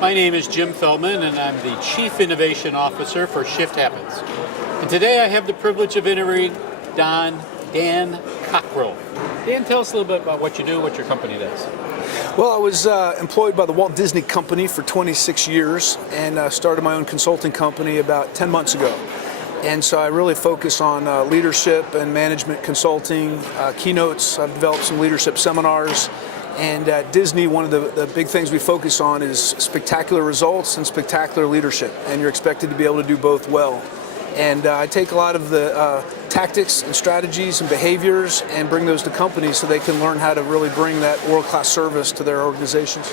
My name is Jim Feldman, and I'm the Chief Innovation Officer for Shift Happens. And today I have the privilege of interviewing Dan Cockerell. Dan, tell us a little bit about what you do, what your company does. Well, I was employed by the Walt Disney Company for 26 years and started my own consulting company about 10 months ago. And so I really focus on leadership and management consulting, keynotes. I've developed some leadership seminars. And at Disney, one of the big things we focus on is spectacular results and spectacular leadership. And you're expected to be able to do both well. And I take a lot of the tactics and strategies and behaviors and bring those to companies so they can learn how to really bring that world-class service to their organizations.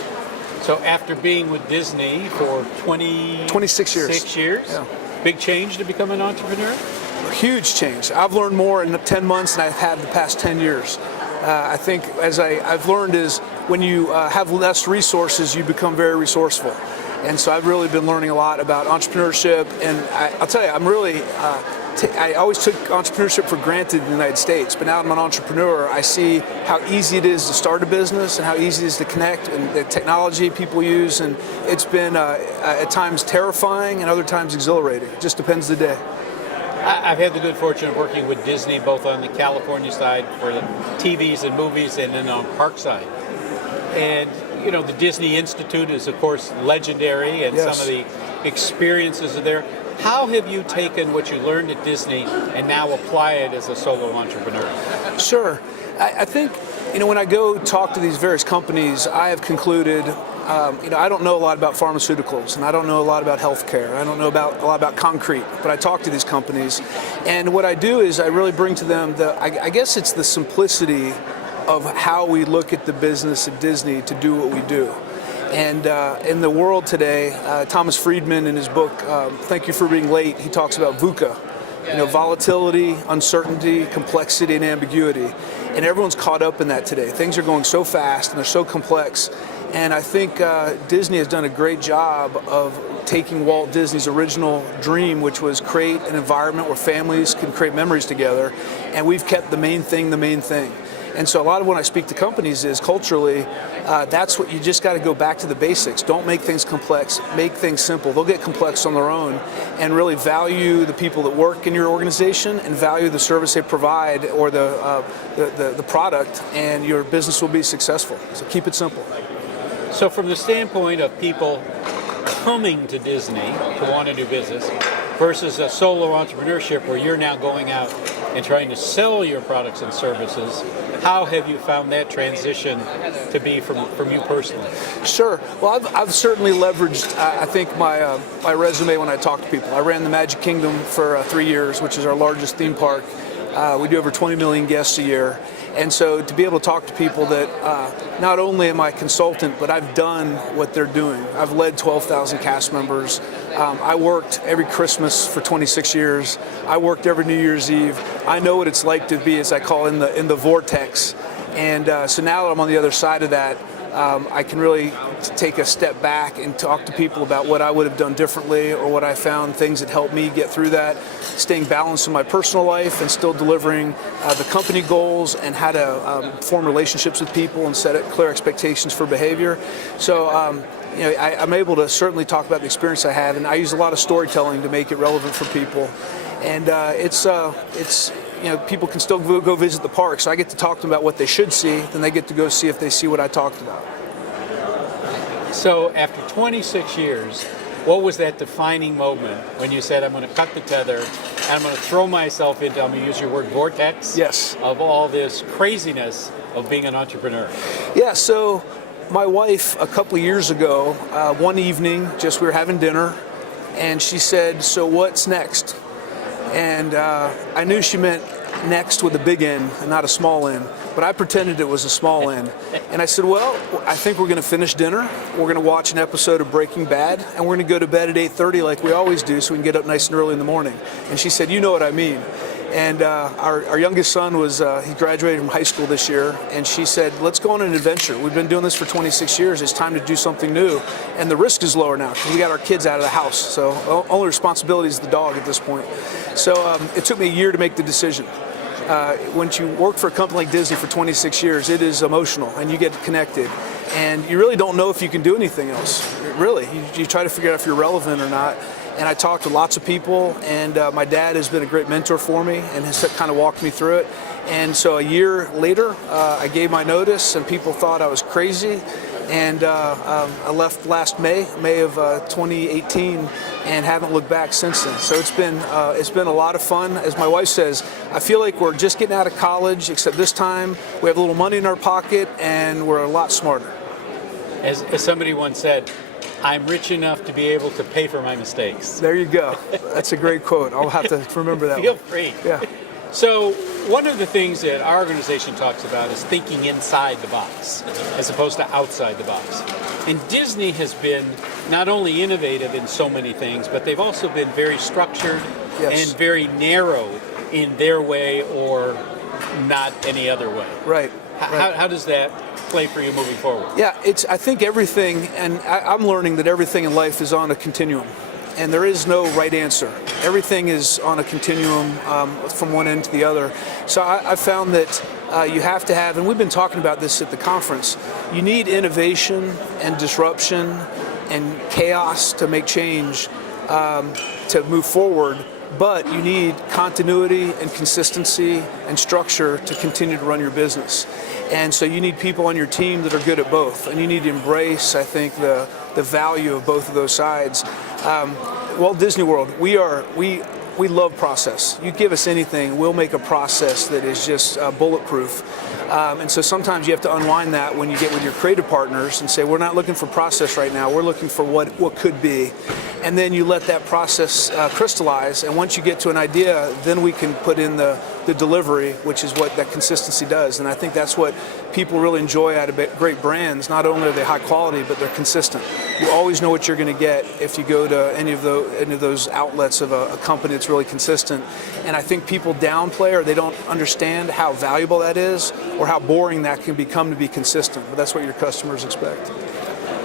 So after being with Disney for 26 years. Yeah. Big change to become an entrepreneur? Huge change. I've learned more in 10 months than I've had the past 10 years. I think as I've learned is when you have less resources, you become very resourceful. And so I've really been learning a lot about entrepreneurship. And I'll tell you, I always took entrepreneurship for granted in the United States, but now I'm an entrepreneur, I see how easy it is to start a business and how easy it is to connect and the technology people use. And it's been at times terrifying and other times exhilarating. It just depends the day. I've had the good fortune of working with Disney both on the California side for the TVs and movies and then on park side. And, you know, the Disney Institute is, of course, legendary, and Yes. some of the experiences are there. How have you taken what you learned at Disney and now apply it as a solo entrepreneur? Sure. I think, when I go talk to these various companies, I have concluded I don't know a lot about pharmaceuticals, and I don't know a lot about healthcare. I don't know a lot about concrete, but I talk to these companies, and what I do is I really bring to them I guess it's the simplicity of how we look at the business at Disney to do what we do. And in the world today, Thomas Friedman in his book, Thank You for Being Late, he talks about VUCA. Volatility, uncertainty, complexity, and ambiguity. And everyone's caught up in that today. Things are going so fast and they're so complex. And I think Disney has done a great job of taking Walt Disney's original dream, which was create an environment where families can create memories together. And we've kept the main thing the main thing. And so a lot of when I speak to companies is culturally, that's what you just got to go back to the basics. Don't make things complex, make things simple. They'll get complex on their own, and really value the people that work in your organization and value the service they provide or the product, and your business will be successful. So keep it simple. So from the standpoint of people coming to Disney to want to do business versus a solo entrepreneurship where you're now going out and trying to sell your products and services, how have you found that transition to be from you personally? Sure. Well, I've certainly leveraged, I think, my resume when I talk to people. I ran the Magic Kingdom for 3 years, which is our largest theme park. We do over 20 million guests a year. And so to be able to talk to people that not only am I a consultant, but I've done what they're doing. I've led 12,000 cast members. I worked every Christmas for 26 years. I worked every New Year's Eve. I know what it's like to be, as I call, in the vortex. And so now that I'm on the other side of that, I can really take a step back and talk to people about what I would have done differently or what I found, things that helped me get through that, staying balanced in my personal life and still delivering the company goals and how to form relationships with people and set clear expectations for behavior. So I'm able to certainly talk about the experience I have, and I use a lot of storytelling to make it relevant for people. And people can still go visit the park, so I get to talk to them about what they should see, then they get to go see if they see what I talked about. So after 26 years, what was that defining moment when you said, I'm going to cut the tether, and I'm going to throw myself into, I'm going to use your word, vortex? Yes. Of all this craziness of being an entrepreneur? Yeah, so my wife, a couple of years ago, one evening, we were having dinner, and she said, so what's next? And I knew she meant next with a big N and not a small N, but I pretended it was a small N. And I said, well, I think we're going to finish dinner, we're going to watch an episode of Breaking Bad, and we're going to go to bed at 8:30 like we always do so we can get up nice and early in the morning. And she said, you know what I mean. And our youngest son he graduated from high school this year, and she said, let's go on an adventure. We've been doing this for 26 years. It's time to do something new. And the risk is lower now because we got our kids out of the house. So only responsibility is the dog at this point. So it took me a year to make the decision. once you work for a company like Disney for 26 years, it is emotional, and you get connected. And you really don't know if you can do anything else. Really, you try to figure out if you're relevant or not. And I talked to lots of people, and my dad has been a great mentor for me and has kind of walked me through it. And so a year later, I gave my notice, and people thought I was crazy. And I left last May of 2018, and haven't looked back since then. So it's been a lot of fun. As my wife says, I feel like we're just getting out of college, except this time we have a little money in our pocket, and we're a lot smarter. As somebody once said, I'm rich enough to be able to pay for my mistakes. There you go. That's a great quote. I'll have to remember that. Feel free. Yeah. So one of the things that our organization talks about is thinking inside the box as opposed to outside the box. And Disney has been not only innovative in so many things, but they've also been very structured Yes. and very narrow in their way or not any other way. Right. How does that play for you moving forward? Yeah, I think everything, and I'm learning that everything in life is on a continuum, and there is no right answer. Everything is on a continuum from one end to the other. So I found that you have to have, and we've been talking about this at the conference, you need innovation and disruption and chaos to make change, to move forward. But you need continuity and consistency and structure to continue to run your business. And so you need people on your team that are good at both. And you need to embrace, I think, the value of both of those sides. Walt Disney World, we love process. You give us anything, we'll make a process that is just bulletproof. And so sometimes you have to unwind that when you get with your creative partners and say, we're not looking for process right now, we're looking for what could be. And then you let that process crystallize, and once you get to an idea, then we can put in the delivery, which is what that consistency does. And I think that's what people really enjoy out of great brands. Not only are they high quality, but they're consistent. You always know what you're going to get if you go to any of those outlets of a company that's really consistent. And I think people downplay, or they don't understand how valuable that is, or how boring that can become to be consistent. But that's what your customers expect.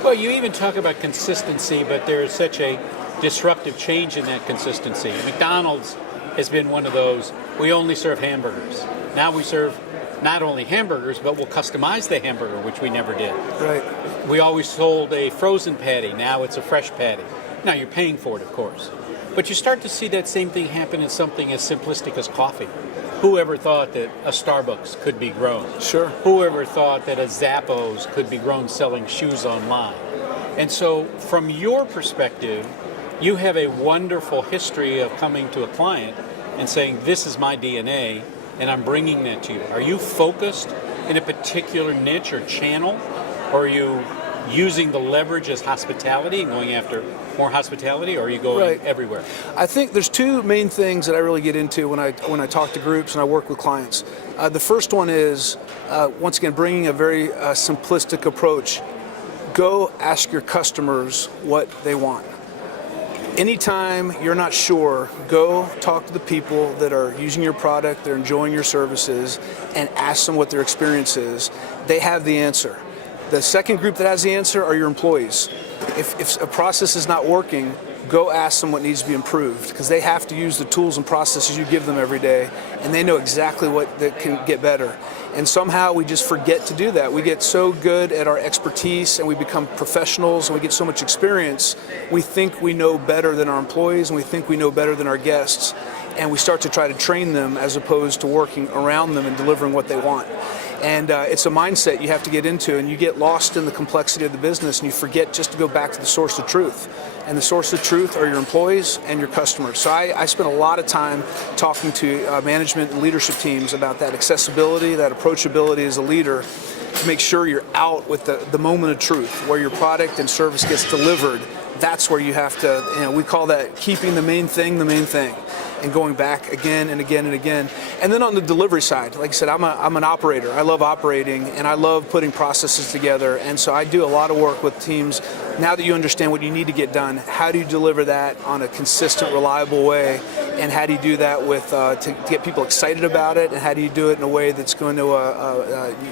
Well, you even talk about consistency, but there is such a disruptive change in that consistency. McDonald's has been one of those. We only serve hamburgers. Now we serve not only hamburgers, but we'll customize the hamburger, which we never did. Right. We always sold a frozen patty. Now it's a fresh patty. Now you're paying for it, of course. But you start to see that same thing happen in something as simplistic as coffee. Whoever thought that a Starbucks could be grown? Sure. Whoever thought that a Zappos could be grown selling shoes online? And so from your perspective, you have a wonderful history of coming to a client and saying, this is my DNA, and I'm bringing that to you. Are you focused in a particular niche or channel? Or are you using the leverage as hospitality and going after more hospitality, or are you going everywhere? I think there's two main things that I really get into when I talk to groups and I work with clients. The first one is, once again, bringing a very simplistic approach. Go ask your customers what they want. Anytime you're not sure, go talk to the people that are using your product, they're enjoying your services, and ask them what their experience is. They have the answer. The second group that has the answer are your employees. If a process is not working, go ask them what needs to be improved, because they have to use the tools and processes you give them every day, and they know exactly what that can get better. And somehow we just forget to do that. We get so good at our expertise and we become professionals and we get so much experience, we think we know better than our employees and we think we know better than our guests. And we start to try to train them as opposed to working around them and delivering what they want. And it's a mindset you have to get into, and you get lost in the complexity of the business and you forget just to go back to the source of truth. And the source of truth are your employees and your customers. So I spend a lot of time talking to management and leadership teams about that accessibility, that approachability as a leader, to make sure you're out with the moment of truth, where your product and service gets delivered. That's where you have to, we call that keeping the main thing, and going back again and again and again. And then on the delivery side, like I said, I'm an operator. I love operating and I love putting processes together. And so I do a lot of work with teams. Now that you understand what you need to get done, how do you deliver that on a consistent, reliable way? And how do you do that with to get people excited about it? And how do you do it in a way that's going to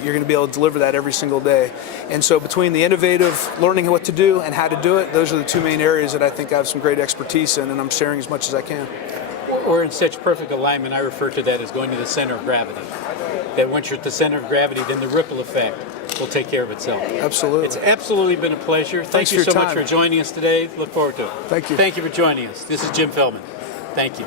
you're going to be able to deliver that every single day? And so between the innovative, learning what to do and how to do it, those are the two main areas that I think I have some great expertise in, and I'm sharing as much as I can. or in such perfect alignment, I refer to that as going to the center of gravity. That once you're at the center of gravity, then the ripple effect will take care of itself. Absolutely. It's absolutely been a pleasure. Thank you so much for joining us today. Look forward to it. Thank you. Thank you for joining us. This is Jim Feldman. Thank you.